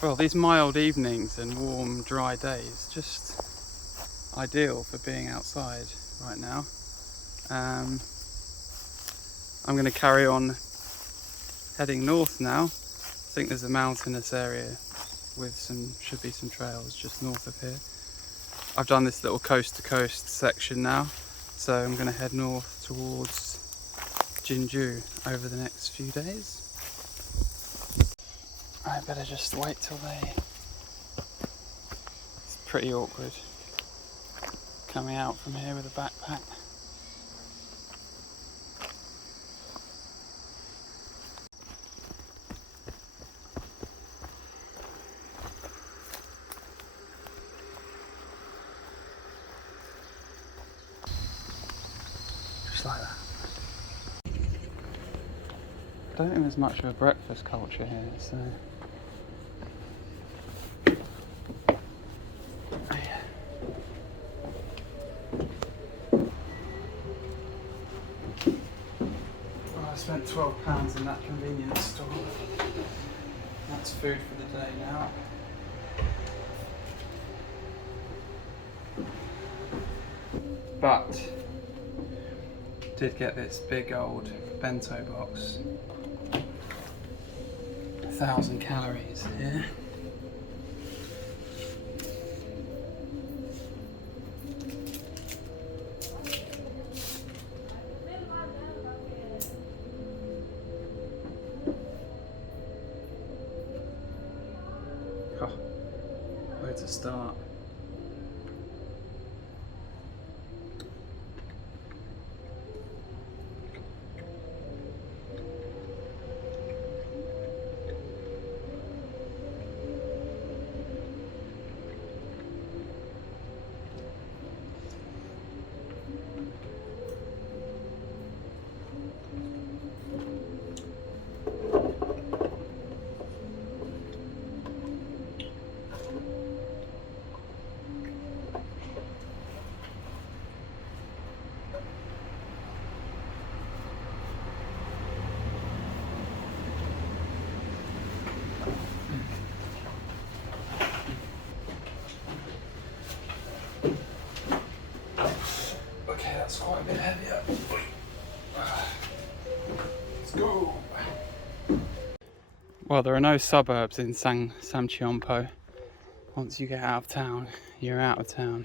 Well, these mild evenings and warm, dry days, just ideal for being outside right now. I'm going to carry on heading north now. I think there's a mountainous area with should be some trails just north of here. I've done this little coast to coast section now, so I'm going to head north towards Jinju over the next few days. I better just wait till it's pretty awkward coming out from here with a backpack. Just like that. I don't think there's much of a breakfast culture here, so I spent £12 in that convenience store. That's food for the day now. But did get this big old bento box. 1,000 calories here. Oh, where to start? Okay, that's quite a bit heavier. Let's go. Well, there are no suburbs in Sacheon-si. Once you get out of town, you're out of town.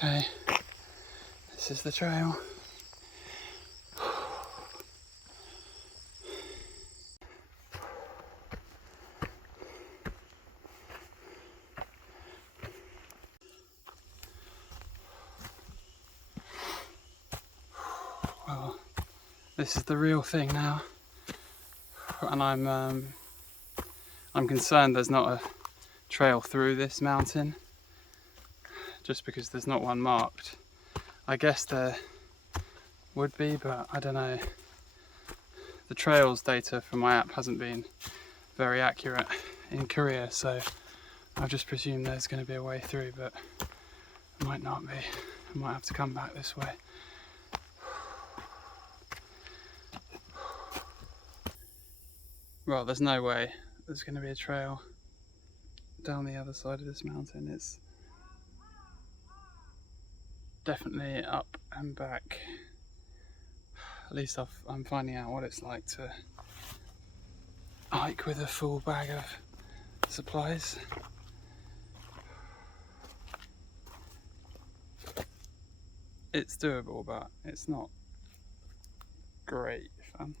Okay, this is the trail. Well, this is the real thing now, and I'm concerned there's not a trail through this mountain, just because there's not one marked. I guess there would be, but I don't know. The trails data from my app hasn't been very accurate in Korea, so I've just presumed there's going to be a way through, but it might not be. I might have to come back this way. Well, there's no way there's going to be a trail down the other side of this mountain. It's definitely up and back. At least I'm finding out what it's like to hike with a full bag of supplies. It's doable, but it's not great fun.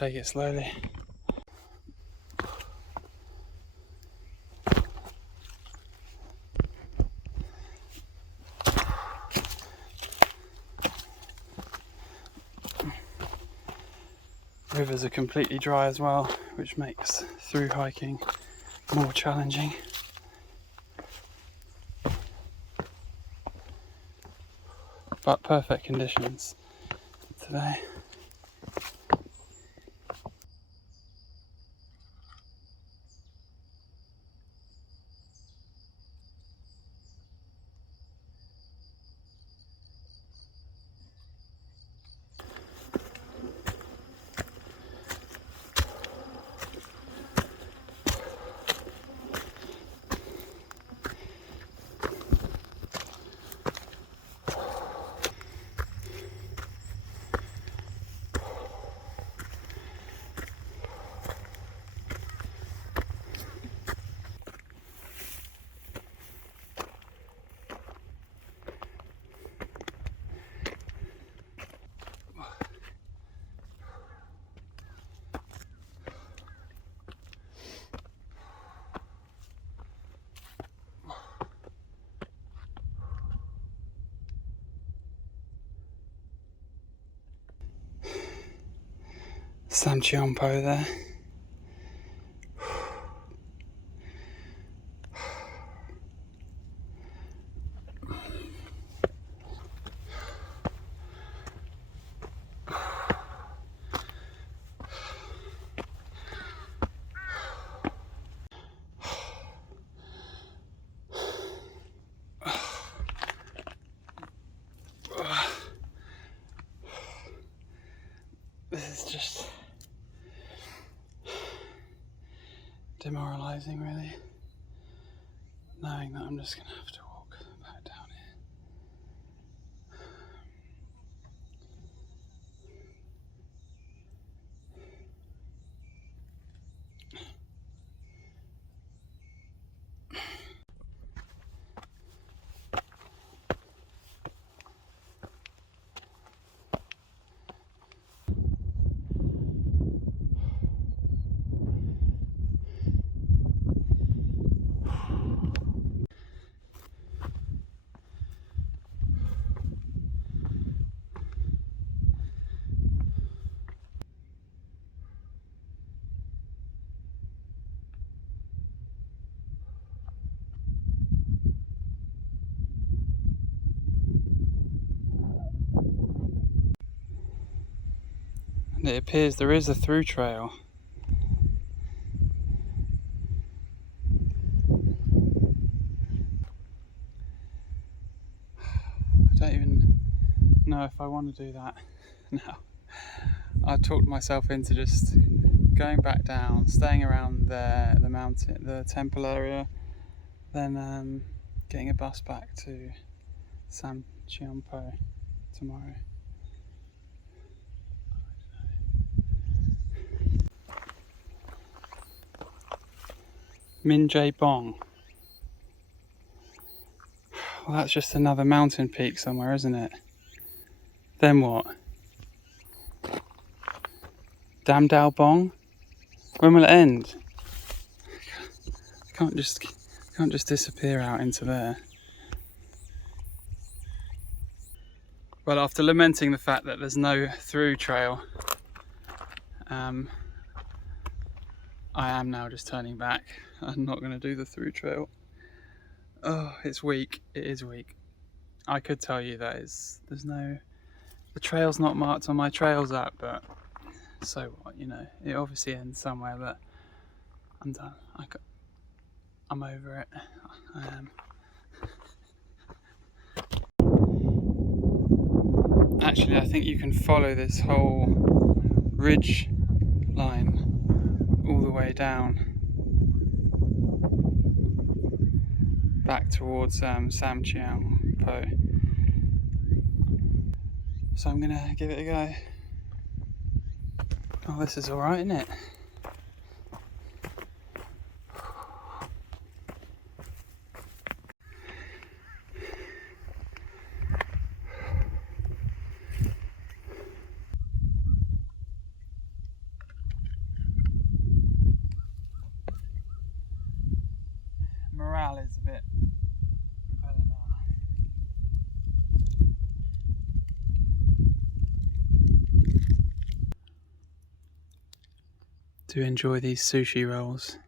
take it slowly. Rivers are completely dry as well, which makes through hiking more challenging. But perfect conditions today. Sacheon-si there. This is just demoralising, really, knowing that I'm just going to have to walk back down here. And it appears there is a through trail. I don't even know if I want to do that now. I talked myself into just going back down, staying around there, the mountain, the temple area, then getting a bus back to Sacheon-si tomorrow. Saeseombong. Well, that's just another mountain peak somewhere, isn't it? Then what? Saeseombong? When will it end? Can't just disappear out into there. Well, after lamenting the fact that there's no through trail, I am now just turning back. I'm not going to do the through trail. Oh, it's weak. It is weak. I could tell you that the trail's not marked on my trails app, but so what, you know, it obviously ends somewhere, but I'm done. I'm over it. I am. Actually, I think you can follow this whole ridge line all the way down back towards Sacheon-si. So I'm gonna give it a go. Oh, this is alright, isn't it? valley's a bit better now. Do enjoy these sushi rolls.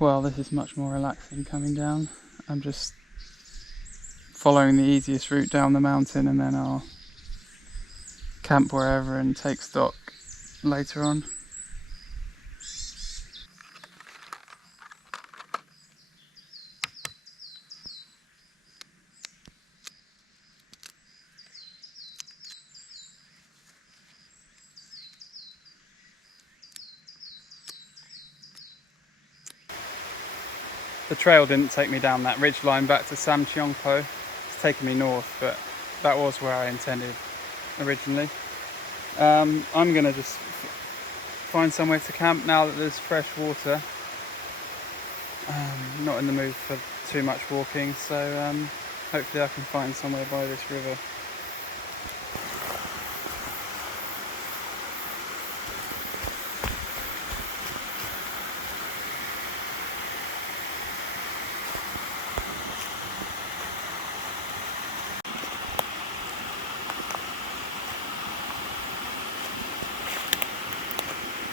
Well, this is much more relaxing coming down. I'm just following the easiest route down the mountain, and then I'll camp wherever and take stock later on. The trail didn't take me down that ridge line back to Sacheon-si. It's taken me north, but that was where I intended originally. I'm going to just find somewhere to camp now that there's fresh water. Not in the mood for too much walking, so hopefully I can find somewhere by this river.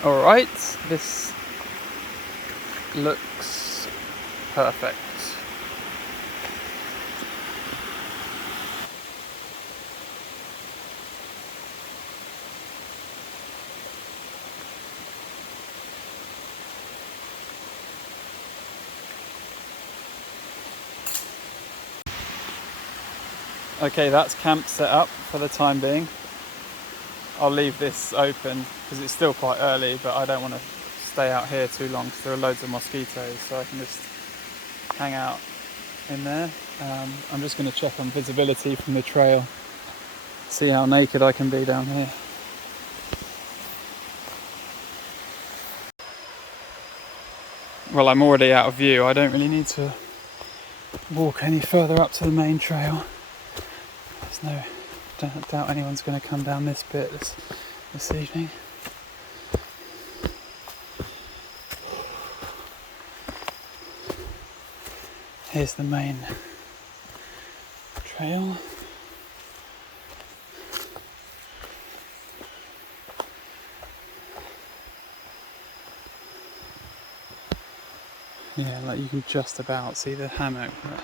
Alright, this looks perfect. Okay, that's camp set up for the time being. I'll leave this open because it's still quite early, but I don't want to stay out here too long because there are loads of mosquitoes, so I can just hang out in there. I'm just going to check on visibility from the trail, see how naked I can be down here. Well, I'm already out of view. I don't really need to walk any further up to the main trail. Don't doubt anyone's going to come down this bit this evening. Here's the main trail. Yeah, like you can just about see the hammock, but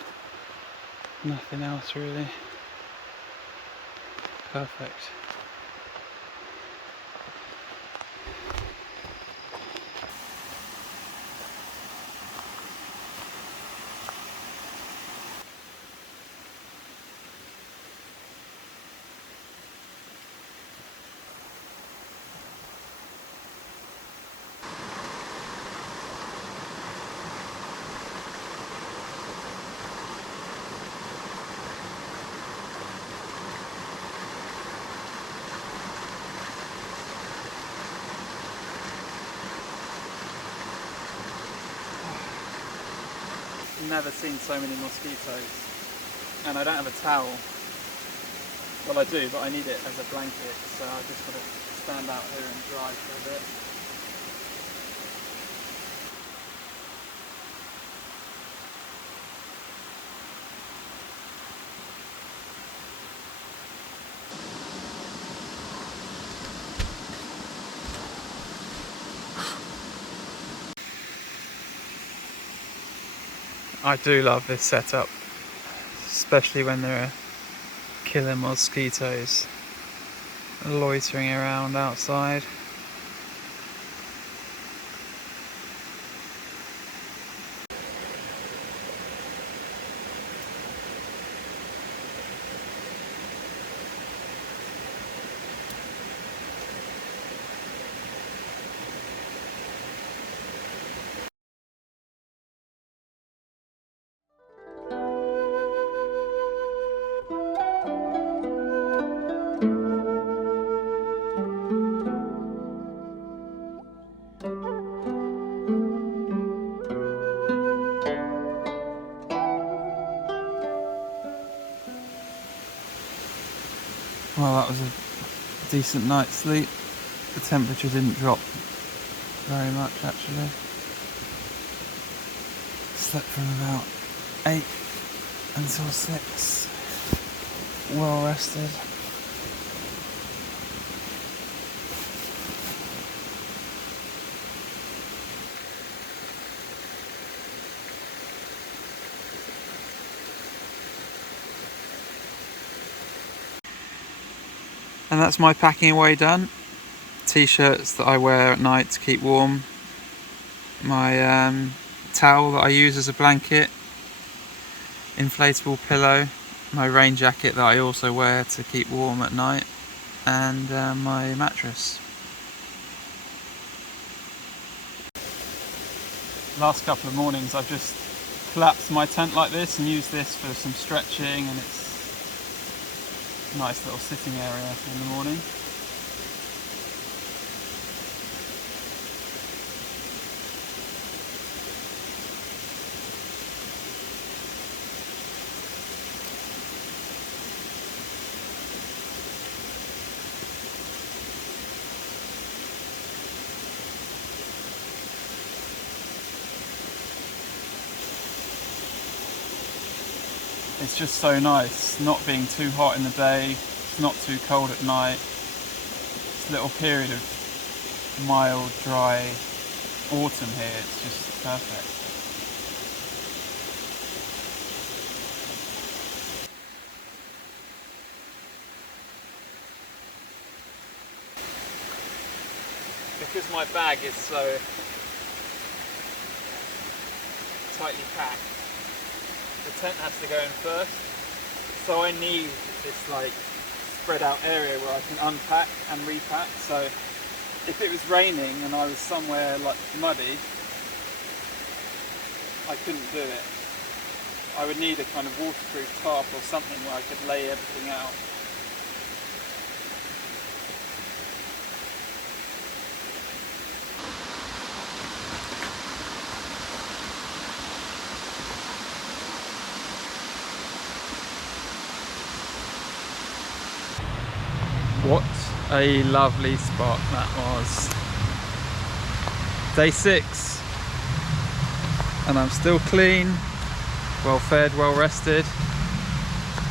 nothing else really. Perfect. Never seen so many mosquitoes, and I don't have a towel. Well, I do, but I need it as a blanket, so I just got to stand out here and dry for a bit. I do love this setup, especially when there are killer mosquitoes loitering around outside. Well, that was a decent night's sleep. The temperature didn't drop very much actually. Slept from about 8 until 6. Well rested. And that's my packing away done. T-shirts that I wear at night to keep warm. My towel that I use as a blanket. Inflatable pillow. My rain jacket that I also wear to keep warm at night. And my mattress. Last couple of mornings I've just collapsed my tent like this and used this for some stretching, and it's a nice little sitting area in the morning. It's just so nice, not being too hot in the day, it's not too cold at night. This little period of mild, dry autumn here, it's just perfect. Because my bag is so tightly packed, the tent has to go in first, so I need this like spread out area where I can unpack and repack. So if it was raining and I was somewhere like muddy, I couldn't do it. I would need a kind of waterproof tarp or something where I could lay everything out. What a lovely spot that was. Day 6, and I'm still clean, well fed, well rested,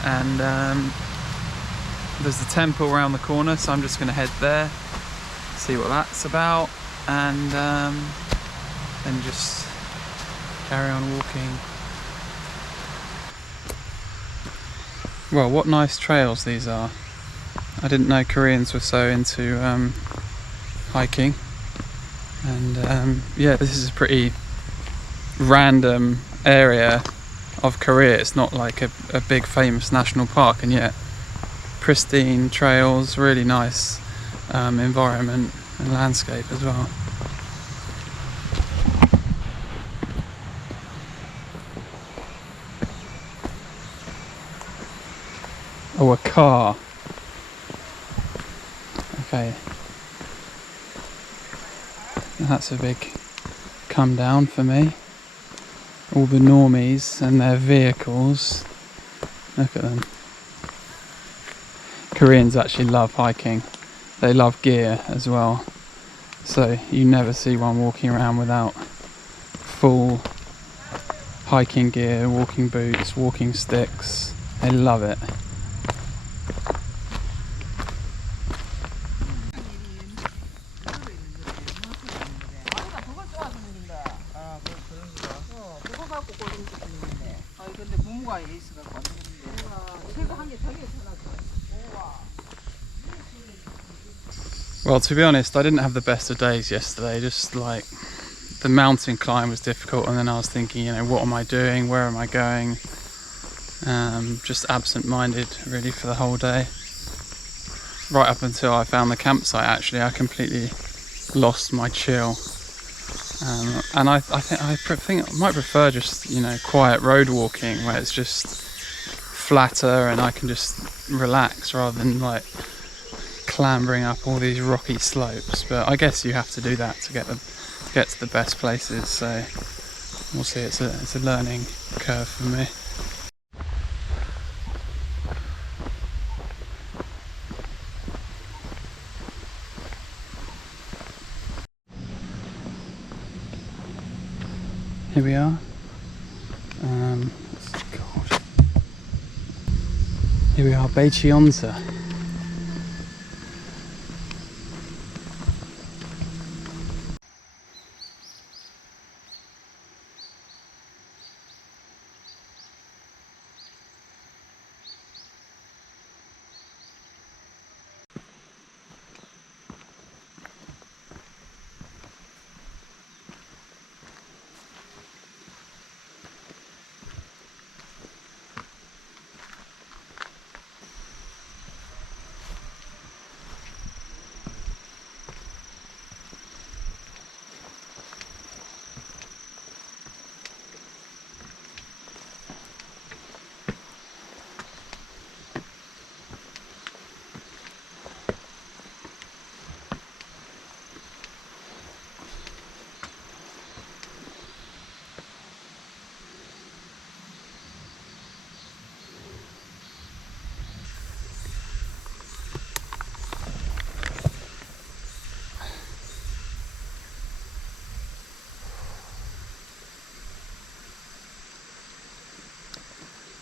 and there's the temple around the corner, so I'm just going to head there, see what that's about, and then just carry on walking. Well, what nice trails these are. I didn't know Koreans were so into hiking, and yeah, this is a pretty random area of Korea. It's not like a big famous national park, and yet pristine trails, really nice environment and landscape as well. Oh, a car. Okay, that's a big come down for me. All the normies and their vehicles. Look at them. Koreans actually love hiking. They love gear as well. So you never see one walking around without full hiking gear, walking boots, walking sticks. They love it. 나무가 있어갖고 왔는데 새거 한 개 저기 전화줘. Well, to be honest, I didn't have the best of days yesterday. Just like the mountain climb was difficult, and then I was thinking, what am I doing? Where am I going? Just absent-minded really for the whole day. Right up until I found the campsite, actually, I completely lost my chill. And I think I might prefer just quiet road walking where it's just flatter and I can just relax rather than like clambering up all these rocky slopes. But I guess you have to do that to get to the best places. So we'll see. It's a learning curve for me. Here we are. What's it called? Here we are, Sacheon-si.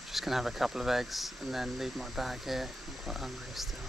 Just gonna have a couple of eggs and then leave my bag here. I'm quite hungry still.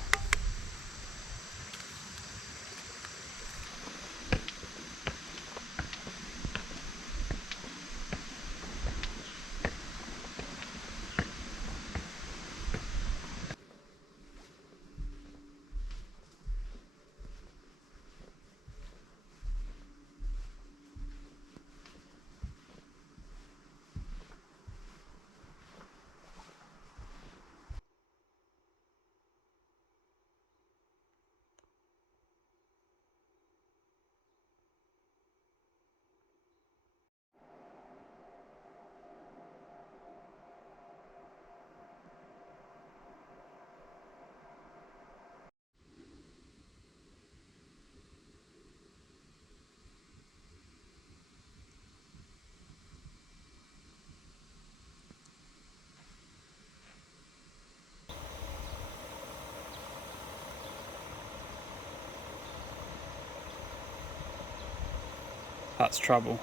That's trouble.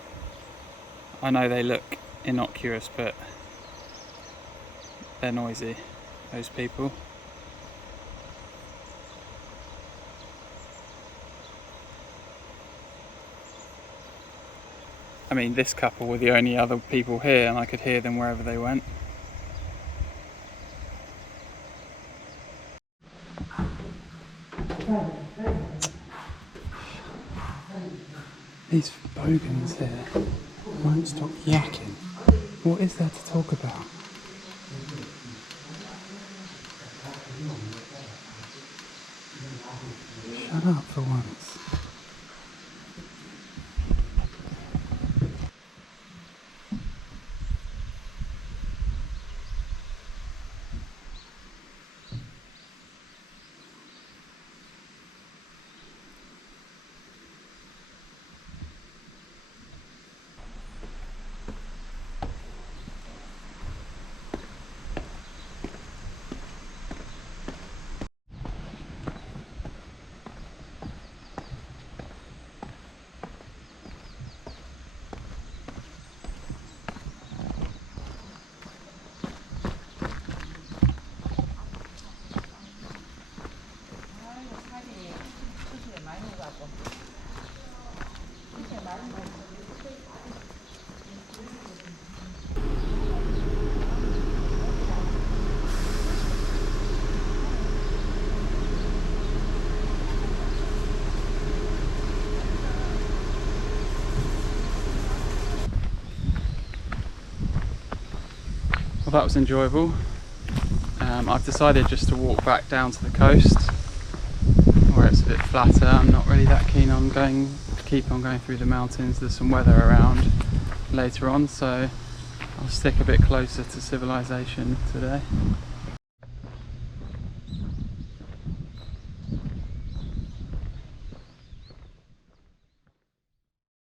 I know they look innocuous, but they're noisy, those people. I mean, this couple were the only other people here, and I could hear them wherever they went. These bogans here won't stop yakking. What is there to talk about? Shut up for once. Well, that was enjoyable. I've decided just to walk back down to the coast where it's a bit flatter. I'm not really that keen on keep on going through the mountains. There's some weather around later on, so I'll stick a bit closer to civilization today.